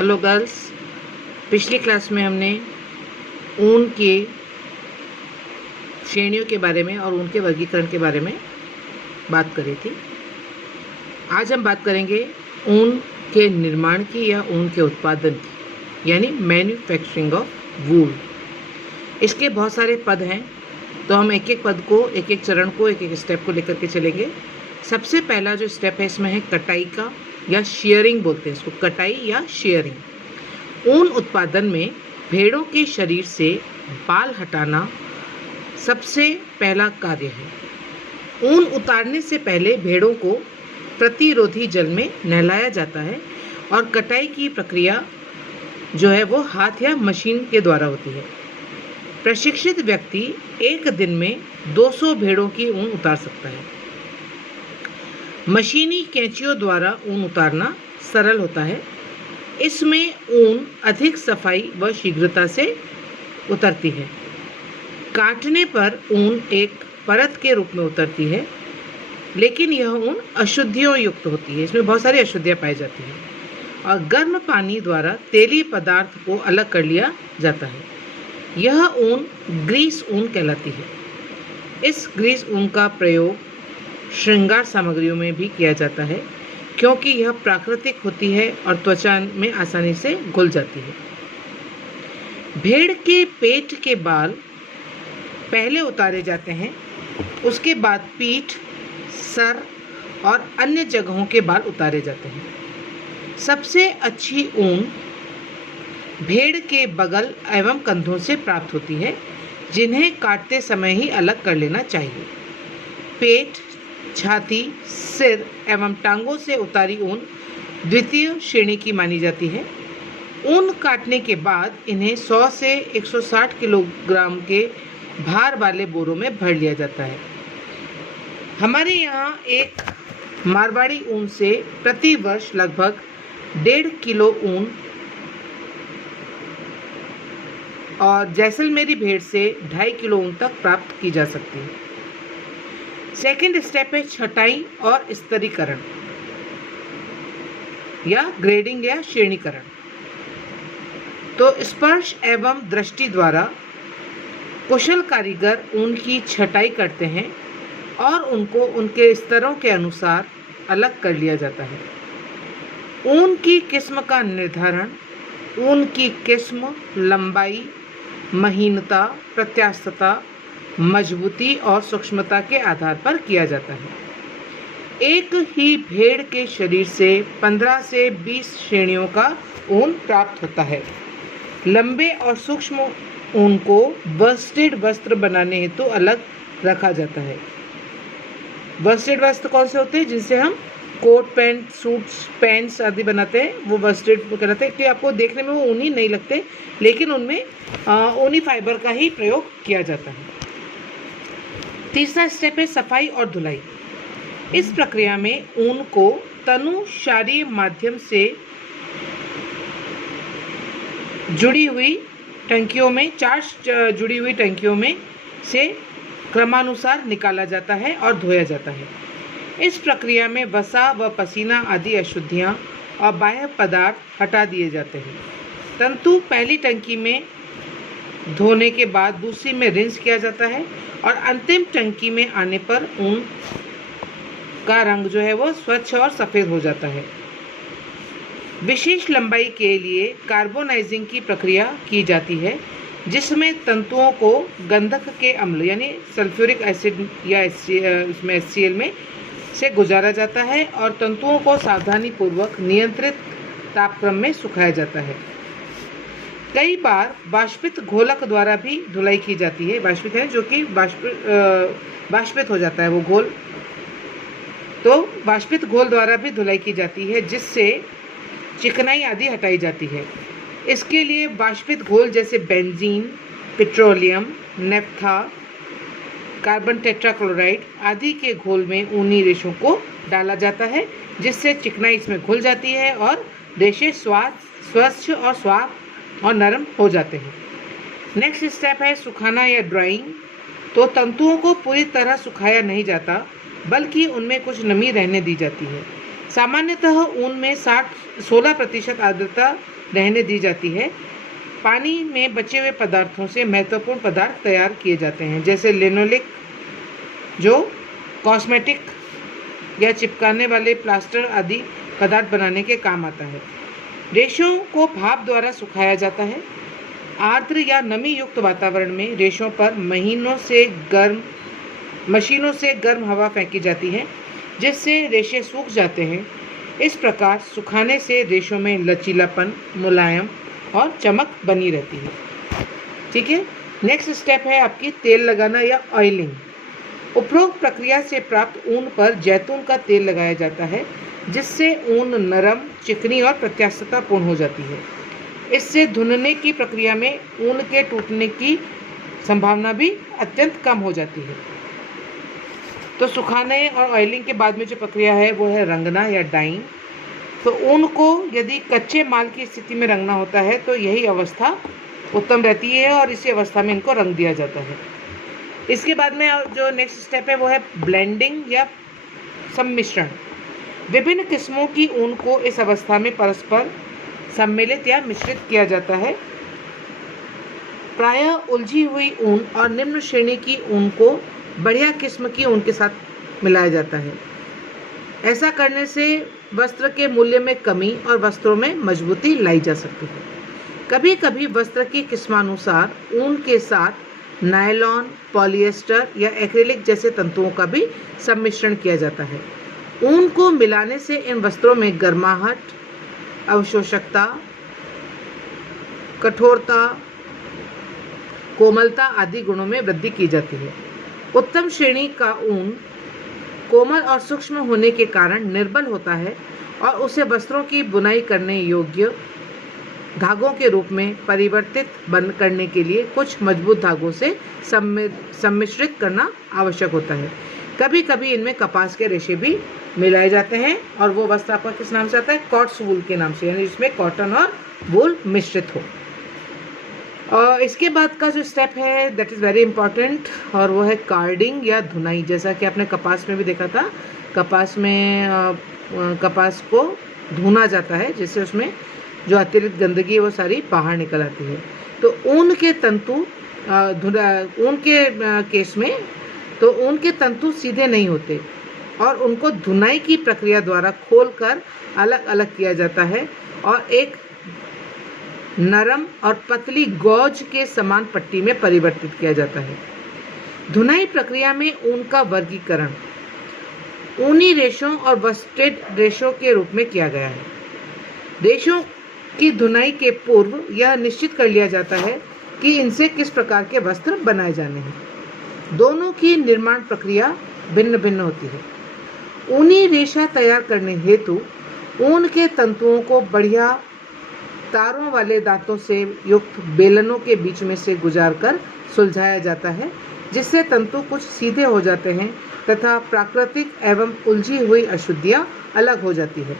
Hello girls, पिछली class में हमने ऊन के श्रेणियों के बारे में और ऊन के वर्गीकरण के बारे में बात करी थी। आज हम बात करेंगे ऊन के निर्माण की या ऊन के उत्पादन की, यानी मैन्युफैक्चरिंग ऑफ वूल। इसके बहुत सारे पद हैं, तो हम एक एक पद को, एक एक चरण को, एक एक स्टेप को लेकर के चलेंगे। सबसे पहला जो स्टेप है इसमें है कटाई का, या शेयरिंग बोलते हैं इसको, कटाई या शेयरिंग। ऊन उत्पादन में भेड़ों के शरीर से बाल हटाना सबसे पहला कार्य है। ऊन उतारने से पहले भेड़ों को प्रतिरोधी जल में नहलाया जाता है और कटाई की प्रक्रिया जो है वो हाथ या मशीन के द्वारा होती है। प्रशिक्षित व्यक्ति एक दिन में 200 भेड़ों की ऊन उतार सकता है। मशीनी कैंचियों द्वारा ऊन उतारना सरल होता है। इसमें ऊन अधिक सफाई व शीघ्रता से उतरती है। काटने पर ऊन एक परत के रूप में उतरती है, लेकिन यह ऊन अशुद्धियों युक्त होती है। इसमें बहुत सारी अशुद्धियाँ पाई जाती हैं और गर्म पानी द्वारा तेली पदार्थ को अलग कर लिया जाता है। यह ऊन ग्रीस ऊन कहलाती है। इस ग्रीस ऊन का प्रयोग श्रृंगार सामग्रियों में भी किया जाता है, क्योंकि यह प्राकृतिक होती है और त्वचा में आसानी से घुल जाती है। भेड़ के पेट के बाल पहले उतारे जाते हैं, उसके बाद पीठ, सर और अन्य जगहों के बाल उतारे जाते हैं। सबसे अच्छी ऊन भेड़ के बगल एवं कंधों से प्राप्त होती है, जिन्हें काटते समय ही अलग कर लेना चाहिए। पेट, छाती, सिर एवं टांगों से उतारी ऊन द्वितीय श्रेणी की मानी जाती है। ऊन काटने के बाद इन्हें 100 से 160 किलोग्राम के भार वाले बोरों में भर लिया जाता है। हमारे यहाँ एक मारवाड़ी ऊन से प्रति वर्ष लगभग 1.5 किलो ऊन और जैसलमेरी भेड़ से 2.5 किलो ऊन तक प्राप्त की जा सकती है। सेकेंड स्टेप है छटाई और स्तरीकरण या ग्रेडिंग या श्रेणीकरण। तो स्पर्श एवं दृष्टि द्वारा कुशल कारीगर ऊन की छटाई करते हैं और उनको उनके स्तरों के अनुसार अलग कर लिया जाता है। ऊन की किस्म का निर्धारण ऊन की किस्म, लंबाई, महीनता, प्रत्यास्थता, मजबूती और सूक्ष्मता के आधार पर किया जाता है। एक ही भेड़ के शरीर से 15 से 20 श्रेणियों का ऊन प्राप्त होता है। लंबे और सूक्ष्म ऊन को वर्स्टेड वस्त्र बनाने हेतु अलग रखा जाता है। वर्स्टेड वस्त्र कौन से होते हैं? जिनसे हम कोट, पैंट, सूट्स, पैंट्स आदि बनाते हैं, वो वर्स्टेड कहलाते हैं। कि आपको देखने में वो ऊनी नहीं लगते, लेकिन उनमें ऊनी फाइबर का ही प्रयोग किया जाता है। तीसरा स्टेप है सफाई और धुलाई। इस प्रक्रिया में ऊन को तनुशारी माध्यम से जुड़ी हुई टंकियों में, 4 जुड़ी हुई टंकियों में से क्रमानुसार निकाला जाता है और धोया जाता है। इस प्रक्रिया में वसा व पसीना आदि अशुद्धियाँ और बाह्य पदार्थ हटा दिए जाते हैं। तंतु पहली टंकी में धोने के बाद दूसरी में रिंस किया जाता है और अंतिम टंकी में आने पर ऊन का रंग जो है वो स्वच्छ और सफ़ेद हो जाता है। विशेष लंबाई के लिए कार्बोनाइजिंग की प्रक्रिया की जाती है, जिसमें तंतुओं को गंधक के अम्ल यानी सल्फ्यूरिक एसिड या इसमें HCl में से गुजारा जाता है और तंतुओं को सावधानीपूर्वक नियंत्रित तापक्रम में सुखाया जाता है। कई बार वाष्पित घोलक द्वारा भी धुलाई की जाती है। वाष्पित है जो कि वाष्पित हो जाता है वो घोल, तो वाष्पित घोल द्वारा भी धुलाई की जाती है, जिससे चिकनाई आदि हटाई जाती है। इसके लिए वाष्पित घोल जैसे benzene, petroleum, naphtha, carbon tetrachloride आदि के घोल में ऊनी रेशों को डाला जाता है, जिससे चिकनाई इसमें घुल जाती है और रेशे स्वच्छ और साफ और नरम हो जाते हैं। नेक्स्ट स्टेप है सुखाना या ड्राइंग। तो तंतुओं को पूरी तरह सुखाया नहीं जाता, बल्कि उनमें कुछ नमी रहने दी जाती है। सामान्यतः ऊन में 16% आर्द्रता रहने दी जाती है। पानी में बचे हुए पदार्थों से महत्वपूर्ण पदार्थ तैयार किए जाते हैं, जैसे लिनोलिक, जो कॉस्मेटिक या चिपकाने वाले प्लास्टर आदि पदार्थ बनाने के काम आता है। रेशों को भाप द्वारा सुखाया जाता है। आर्द्र या नमी युक्त वातावरण में रेशों पर मशीनों से गर्म हवा फेंकी जाती है, जिससे रेशे सूख जाते हैं। इस प्रकार सुखाने से रेशों में लचीलापन, मुलायम और चमक बनी रहती है। ठीक है, नेक्स्ट स्टेप है आपकी तेल लगाना या ऑयलिंग। उपरोक्त प्रक्रिया से प्राप्त ऊन पर जैतून का तेल लगाया जाता है, जिससे ऊन नरम, चिकनी और प्रत्यास्थतापूर्ण हो जाती है। इससे धुनने की प्रक्रिया में ऊन के टूटने की संभावना भी अत्यंत कम हो जाती है। तो सुखाने और ऑयलिंग के बाद में जो प्रक्रिया है वो है रंगना या डाइंग। तो ऊन को यदि कच्चे माल की स्थिति में रंगना होता है तो यही अवस्था उत्तम रहती है और इसी अवस्था में इनको रंग दिया जाता है। इसके बाद में जो नेक्स्ट स्टेप है वो है ब्लेंडिंग या सम्मिश्रण। विभिन्न किस्मों की ऊन को इस अवस्था में परस्पर सम्मिलित या मिश्रित किया जाता है। प्रायः उलझी हुई ऊन और निम्न श्रेणी की ऊन को बढ़िया किस्म की ऊन के साथ मिलाया जाता है। ऐसा करने से वस्त्र के मूल्य में कमी और वस्त्रों में मजबूती लाई जा सकती है। कभी कभी वस्त्र की किस्मानुसार ऊन के साथ नायलॉन, पॉलिएस्टर या एक्रिलिक जैसे तंतुओं का भी सम्मिश्रण किया जाता है। ऊन को मिलाने से इन वस्त्रों में गर्माहट, अवशोषकता, कठोरता, कोमलता आदि गुणों में वृद्धि की जाती है। उत्तम श्रेणी का ऊन कोमल और सूक्ष्म होने के कारण निर्बल होता है और उसे वस्त्रों की बुनाई करने योग्य धागों के रूप में परिवर्तित करने के लिए कुछ मजबूत धागों से सम्मिश्रित करना आवश्यक होता है। कभी कभी इनमें कपास के रेशे भी मिलाए जाते हैं और वो वस्त्र आपका किस नाम से आता है? कॉट्स वूल के नाम से, यानी इसमें कॉटन और वूल मिश्रित हो। और इसके बाद का जो स्टेप है दैट इज़ वेरी इंपॉर्टेंट और वो है कार्डिंग या धुनाई। जैसा कि आपने कपास में भी देखा था, कपास में कपास को धुना जाता है, जिससे उसमें जो अतिरिक्त गंदगी है वो सारी बाहर निकल आती है। तो ऊन के तंतु ऊन के केस में तो ऊन के तंतु सीधे नहीं होते और उनको धुनाई की प्रक्रिया द्वारा खोलकर अलग अलग किया जाता है और एक नरम और पतली गौज के समान पट्टी में परिवर्तित किया जाता है। धुनाई प्रक्रिया में ऊन का वर्गीकरण ऊनी रेशों और वस्टेड रेशों के रूप में किया गया है। रेशों की धुनाई के पूर्व यह निश्चित कर लिया जाता है कि इनसे किस प्रकार के वस्त्र बनाए जाने हैं। दोनों की निर्माण प्रक्रिया भिन्न भिन्न होती है। ऊनी रेशा तैयार करने हेतु ऊन के तंतुओं को बढ़िया तारों वाले दांतों से युक्त बेलनों के बीच में से गुजारकर सुलझाया जाता है, जिससे तंतु कुछ सीधे हो जाते हैं तथा प्राकृतिक एवं उलझी हुई अशुद्धियां अलग हो जाती है।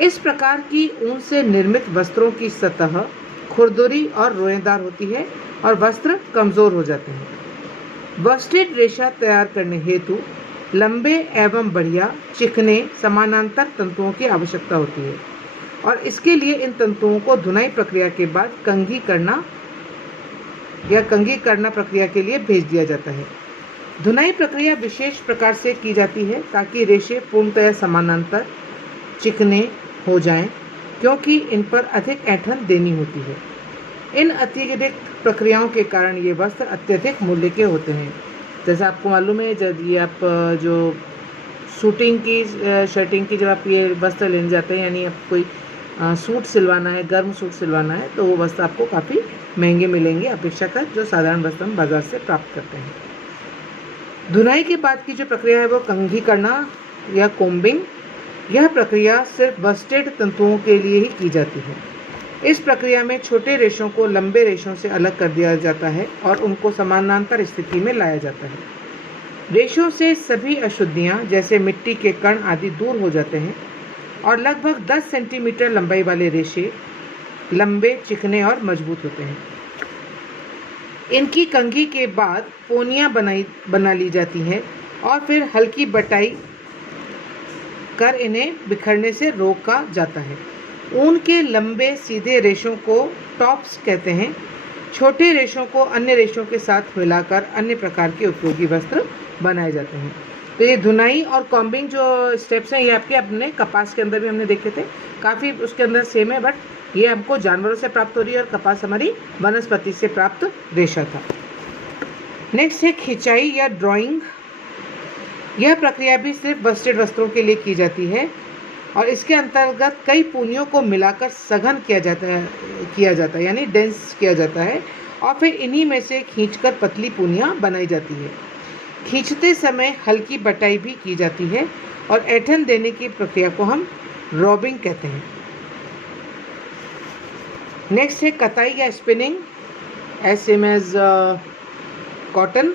इस प्रकार की ऊन से निर्मित वस्त्रों की सतह खुरदुरी और रोएदार होती है और वस्त्र कमजोर हो जाते हैं। वस्टेड रेशा तैयार करने हेतु लंबे एवं बढ़िया, चिकने, समानांतर तंतुओं की आवश्यकता होती है और इसके लिए इन तंतुओं को धुनाई प्रक्रिया के बाद कंघी करना प्रक्रिया के लिए भेज दिया जाता है। धुनाई प्रक्रिया विशेष प्रकार से की जाती है ताकि रेशे पूर्णतः समानांतर, चिकने हो जाएं, क्योंकि इन पर अधिक ऐंठन देनी होती है। इन अतिरिक्त प्रक्रियाओं के कारण ये वस्त्र अत्यधिक मूल्य के होते हैं। जैसा आपको मालूम है, जब ये आप जो शूटिंग की शर्टिंग की जब आप ये वस्त्र लेने जाते हैं, यानी आप कोई सूट सिलवाना है, गर्म सूट सिलवाना है, तो वो वस्त्र आपको काफ़ी महंगे मिलेंगे अपेक्षाकृत जो साधारण वस्त्र हम बाजार से प्राप्त करते हैं। धुनाई के बाद की जो प्रक्रिया है वो कंघी करना या कोम्बिंग। यह प्रक्रिया सिर्फ वस्टेड तंतुओं के लिए ही की जाती है। इस प्रक्रिया में छोटे रेशों को लंबे रेशों से अलग कर दिया जाता है और उनको समानांतर स्थिति में लाया जाता है। रेशों से सभी अशुद्धियाँ जैसे मिट्टी के कण आदि दूर हो जाते हैं और लगभग 10 सेंटीमीटर लंबाई वाले रेशे लंबे, चिकने और मजबूत होते हैं। इनकी कंघी के बाद पोनियाँ बना ली जाती हैं और फिर हल्की बटाई कर इन्हें बिखरने से रोका जाता है। ऊन के लंबे सीधे रेशों को टॉप्स कहते हैं। छोटे रेशों को अन्य रेशों के साथ मिलाकर अन्य प्रकार के उपयोगी वस्त्र बनाए जाते हैं। तो ये धुनाई और कॉम्बिंग जो स्टेप्स हैं ये आपके अपने कपास के अंदर भी हमने देखे थे, काफ़ी उसके अंदर सेम है, बट ये हमको जानवरों से प्राप्त हो रही है और कपास हमारी वनस्पति से प्राप्त रेशा था। नेक्स्ट है खिंचाई या ड्राइंग। यह प्रक्रिया भी सिर्फ बस्टेड वस्त्रों के लिए की जाती है और इसके अंतर्गत कई पूनियों को मिलाकर सघन किया जाता है यानी डेंस किया जाता है और फिर इन्हीं में से खींचकर पतली पूनियाँ बनाई जाती है। खींचते समय हल्की बटाई भी की जाती है और ऐंठन देने की प्रक्रिया को हम रॉबिंग कहते हैं। नेक्स्ट है कताई या spinning, as same as cotton.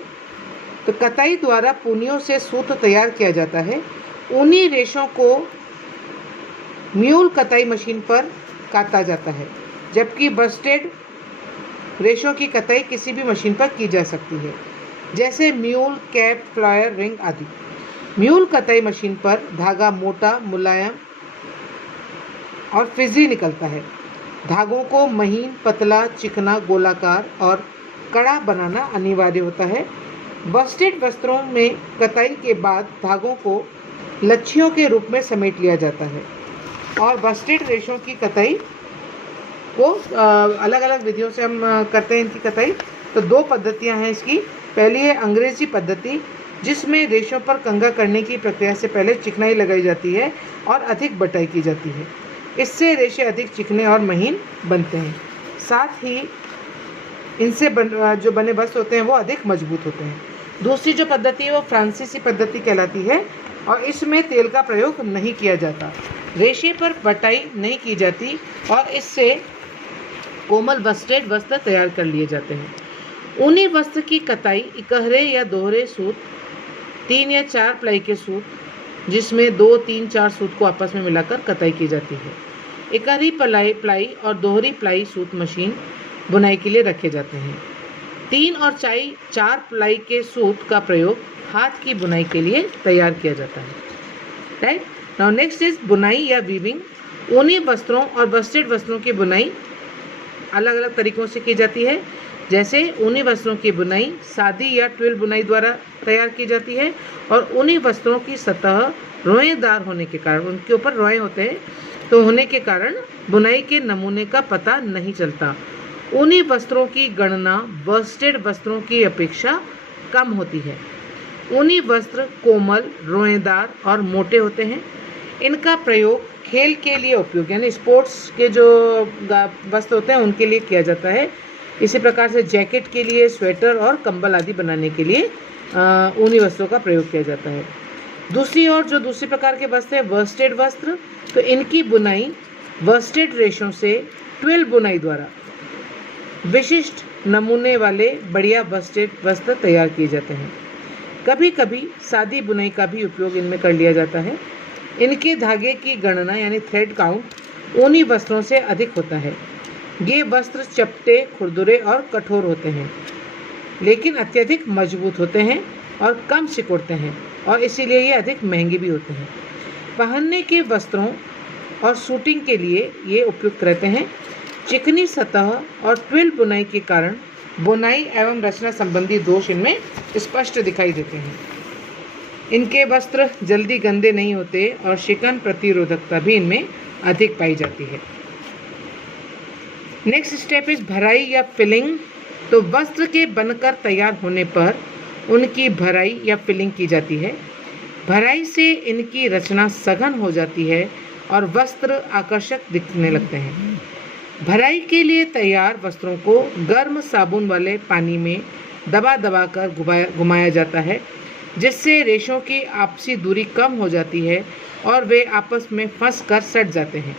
तो कताई द्वारा पूनियों से सूत तैयार किया जाता है। ऊनी रेशों को म्यूल कताई मशीन पर काता जाता है, जबकि बस्टेड रेशों की कताई किसी भी मशीन पर की जा सकती है, जैसे म्यूल, कैप, फ्लायर, रिंग आदि। म्यूल कताई मशीन पर धागा मोटा, मुलायम और फिजी निकलता है। धागों को महीन, पतला, चिकना, गोलाकार और कड़ा बनाना अनिवार्य होता है। बस्टेड वस्त्रों में कताई के बाद धागों को लच्छियों के रूप में समेट लिया जाता है और बस्टेड रेशों की कताई को अलग अलग विधियों से हम करते हैं इनकी कताई। तो दो पद्धतियां हैं इसकी। पहली है अंग्रेजी पद्धति, जिसमें रेशों पर कंघा करने की प्रक्रिया से पहले चिकनाई लगाई जाती है और अधिक बटाई की जाती है। इससे रेशे अधिक चिकने और महीन बनते हैं। साथ ही इनसे जो बने वस्त्र होते हैं वो अधिक मजबूत होते हैं। दूसरी जो पद्धति है वो फ्रांसीसी पद्धति कहलाती है और इसमें तेल का प्रयोग नहीं किया जाता, रेशे पर बटाई नहीं की जाती और इससे कोमल बस्टेड वस्त्र तैयार कर लिए जाते हैं। ऊनी वस्त्र की कताई इकहरे या दोहरे सूत, 3 या 4 प्लाई के सूत, जिसमें 2, 3, 4 सूत को आपस में मिलाकर कताई की जाती है। इकहरी प्लाई और दोहरी प्लाई सूत मशीन बुनाई के लिए रखे जाते हैं। 3 और 4 प्लाई के सूत का प्रयोग हाथ की बुनाई के लिए तैयार किया जाता है। राइट, नाउ नेक्स्ट इज बुनाई या वीविंग। ऊनी वस्त्रों और बस्टेड वस्त्रों की बुनाई अलग अलग तरीकों से की जाती है। जैसे ऊनी वस्त्रों की बुनाई सादी या ट्विल बुनाई द्वारा तैयार की जाती है और ऊनी वस्त्रों की सतह रोएदार होने के कारण, उनके ऊपर रोए होते हैं तो होने के कारण बुनाई के नमूने का पता नहीं चलता। ऊनी वस्त्रों की गणना बस्टेड वस्त्रों की अपेक्षा कम होती है। ऊनी वस्त्र कोमल, रोएदार और मोटे होते हैं। इनका प्रयोग खेल के लिए उपयोग यानी स्पोर्ट्स के जो वस्त्र होते हैं उनके लिए किया जाता है। इसी प्रकार से जैकेट के लिए, स्वेटर और कंबल आदि बनाने के लिए ऊनी वस्त्रों का प्रयोग किया जाता है। दूसरी ओर जो दूसरी प्रकार के वस्त्र हैं वर्स्टेड वस्त्र, तो इनकी बुनाई वर्स्टेड रेशों से ट्विल बुनाई द्वारा विशिष्ट नमूने वाले बढ़िया वर्स्टेड वस्त्र तैयार किए जाते हैं। कभी कभी सादी बुनाई का भी उपयोग इनमें कर लिया जाता है। इनके धागे की गणना यानी थ्रेड काउंट ऊनी वस्त्रों से अधिक होता है। ये वस्त्र चपटे, खुरदुरे और कठोर होते हैं, लेकिन अत्यधिक मजबूत होते हैं और कम सिकुड़ते हैं और इसीलिए ये अधिक महंगे भी होते हैं। पहनने के वस्त्रों और शूटिंग के लिए ये उपयुक्त रहते हैं। चिकनी सतह और ट्विल बुनाई के कारण बुनाई एवं रचना संबंधी दोष इनमें स्पष्ट दिखाई देते हैं। इनके वस्त्र जल्दी गंदे नहीं होते और शिकन प्रतिरोधकता भी इनमें अधिक पाई जाती है। नेक्स्ट स्टेप इज भराई या फिलिंग। तो वस्त्र के बनकर तैयार होने पर उनकी भराई या फिलिंग की जाती है। भराई से इनकी रचना सघन हो जाती है और वस्त्र आकर्षक दिखने लगते हैं। भराई के लिए तैयार वस्त्रों को गर्म साबुन वाले पानी में दबा दबा कर घुमाया जाता है, जिससे रेशों की आपसी दूरी कम हो जाती है और वे आपस में फंस कर सट जाते हैं।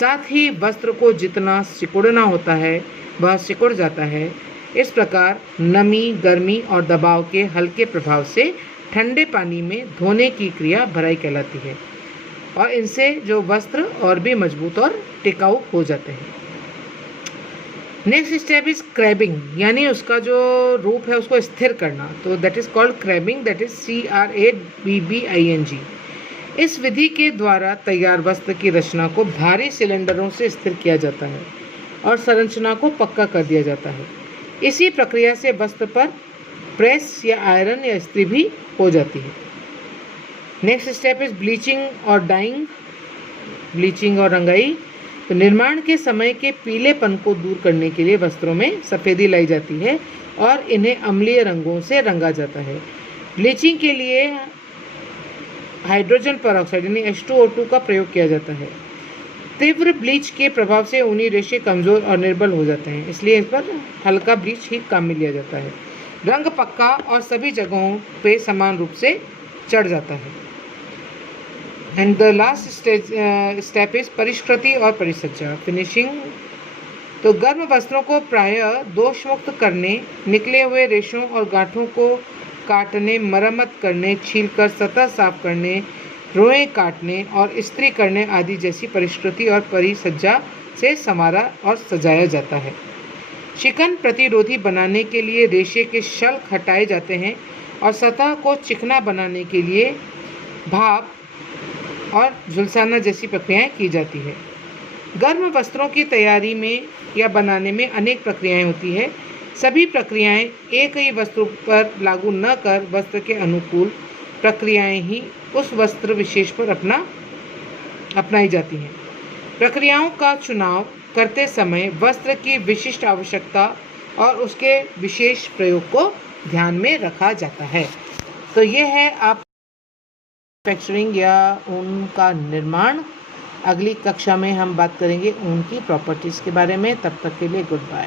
साथ ही वस्त्र को जितना सिकुड़ना होता है वह सिकुड़ जाता है। इस प्रकार नमी, गर्मी और दबाव के हल्के प्रभाव से ठंडे पानी में धोने की क्रिया भराई कहलाती है और इनसे जो वस्त्र और भी मजबूत और टिकाऊ हो जाते हैं। नेक्स्ट स्टेप इज क्रैबिंग, यानी उसका जो रूप है उसको स्थिर करना। तो that is called crabbing, that is CRABBING। इस विधि के द्वारा तैयार वस्त्र की रचना को भारी सिलेंडरों से स्थिर किया जाता है और संरचना को पक्का कर दिया जाता है। इसी प्रक्रिया से वस्त्र पर प्रेस या आयरन या इस्त्री भी हो जाती है। नेक्स्ट स्टेप इज ब्लीचिंग और डाइंग, ब्लीचिंग और रंगाई। तो निर्माण के समय के पीलेपन को दूर करने के लिए वस्त्रों में सफ़ेदी लाई जाती है और इन्हें अम्लीय रंगों से रंगा जाता है। ब्लीचिंग के लिए हाइड्रोजन परऑक्साइड यानी H2O2 का प्रयोग किया जाता है। तीव्र ब्लीच के प्रभाव से ऊनी रेशे कमज़ोर और निर्बल हो जाते हैं, इसलिए इस पर हल्का ब्लीच ही काम में लिया जाता है। रंग पक्का और सभी जगहों पे समान रूप से चढ़ जाता है। And the last step is परिष्कृति और परिसज्जा, फिनिशिंग। तो गर्म वस्त्रों को प्रायः दोष मुक्त करने, निकले हुए रेशों और गांठों को काटने, मरम्मत करने, छीलकर सतह साफ करने, रोएं काटने और इस्त्री करने आदि जैसी परिष्कृति और परिसज्जा से संवारा और सजाया जाता है। शिकन प्रतिरोधी बनाने के लिए रेशे के शल्क हटाए जाते हैं और सतह को चिकना बनाने के लिए भाप और झुलसाना जैसी प्रक्रियाएं की जाती है। गर्म वस्त्रों की तैयारी में या बनाने में अनेक प्रक्रियाएं होती है। सभी प्रक्रियाएं एक ही वस्त्र पर लागू न कर वस्त्र के अनुकूल प्रक्रियाएं ही उस वस्त्र विशेष पर अपनाई जाती हैं। प्रक्रियाओं का चुनाव करते समय वस्त्र की विशिष्ट आवश्यकता और उसके विशेष प्रयोग को ध्यान में रखा जाता है। तो ये है आप मैन्युफैक्चरिंग या ऊन का निर्माण। अगली कक्षा में हम बात करेंगे ऊन की प्रॉपर्टीज़ के बारे में। तब तक के लिए गुड बाय।